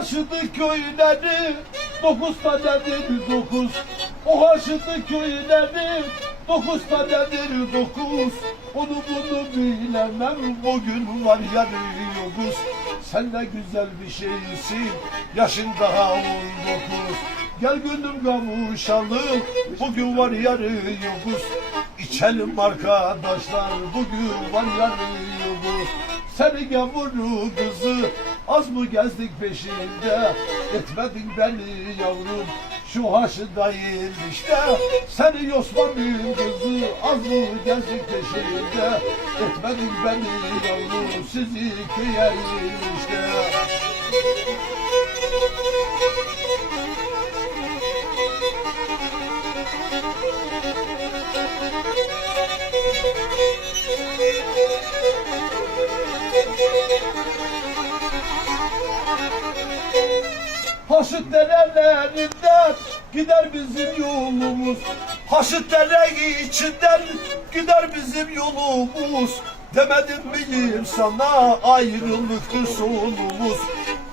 haşıdı köyleri dokuz tanedir dokuz. O haşıdı köyleri dokuz tanedir dokuz. Onu bunu bilemem bugün var yarın yokuz. Sen ne güzel bir şeysin yaşın daha on dokuz. Gel gönlüm kavuşalım bugün var yarın yokuz. İçelim arkadaşlar bugün var yarın yokuz. Seni gavuru kızı az mı gezdik peşinde? Etmedin beni yavrum şu haşındayım işte Seni Yosman'ın kızı az mı gezdik peşinde? Etmedin beni yavrum sizi köye işte Haşıt derelerinden gider bizim yolumuz. Haşıt dere içinden gider bizim yolumuz. Demedim miyim sana ayrılıktır sonumuz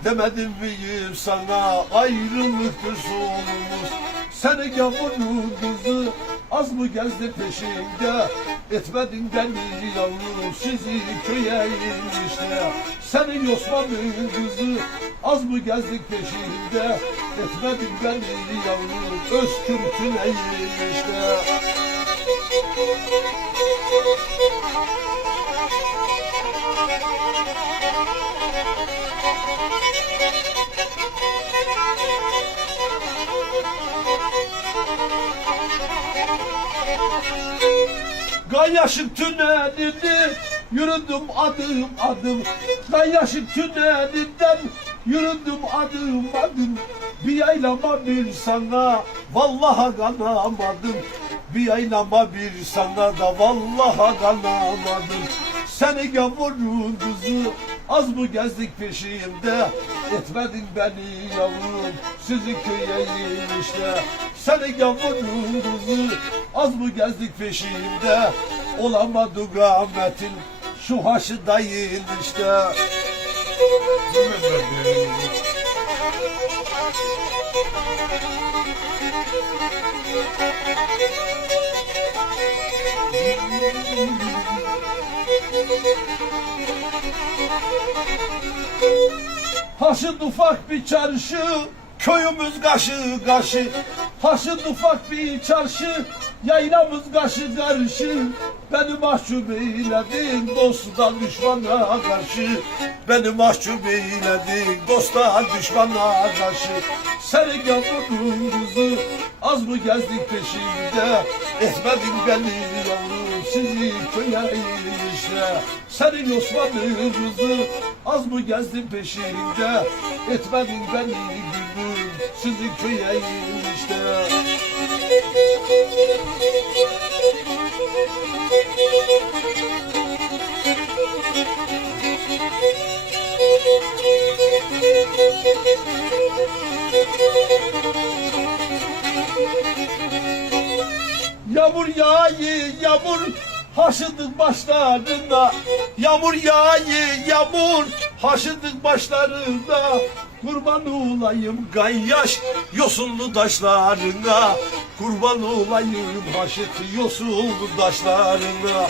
Demedim miyim sana ayrılıktır sonumuz Seni gavurun kızı az mı gezdi peşinde? Etmedin beni yavrum sizi köye işte Seni Osman'ın kızı az mı gezdik peşinde? Etmedin beni yavrum öz kürtüne işte Ganyaşın tünelini yürüdüm adım adım. Ganyaşın tünelinden yürüdüm adım adım. Bir yaylama bir sana vallaha kanamadım. Bir yaylama bir sana da vallaha kanamadım. Seni gavurun kızı az mı gezdik peşimde Etmedin beni yavrum sizi köye işte. Seni gavurun kızı az mı gezdik peşimde Olamadı gametin şu haşındayım işte Haşın ufak bir çarşı, köyümüz kaşı kaşı. Haşın ufak bir çarşı, yaylamız kaşı karşı. Beni mahcup eyledin dosta düşmana karşı. Beni mahcup eyledin dosta düşmana karşı. Seni gavurun kızı az mı gezdik peşinde. Etmedin beni yavrum sizi köye işte. Senin Osman'ın kızı az mı gezdin peşinde. Etmedin beni gülüm sizi köye işte. Yağmur yağıyı yağmur haşıdık başlarında. Yağmur yağıyı yağmur haşıdık başlarında. Kurban olayım ganyaş yosunlu taşlarına. Kurban olayım haşıt yosunlu taşlarına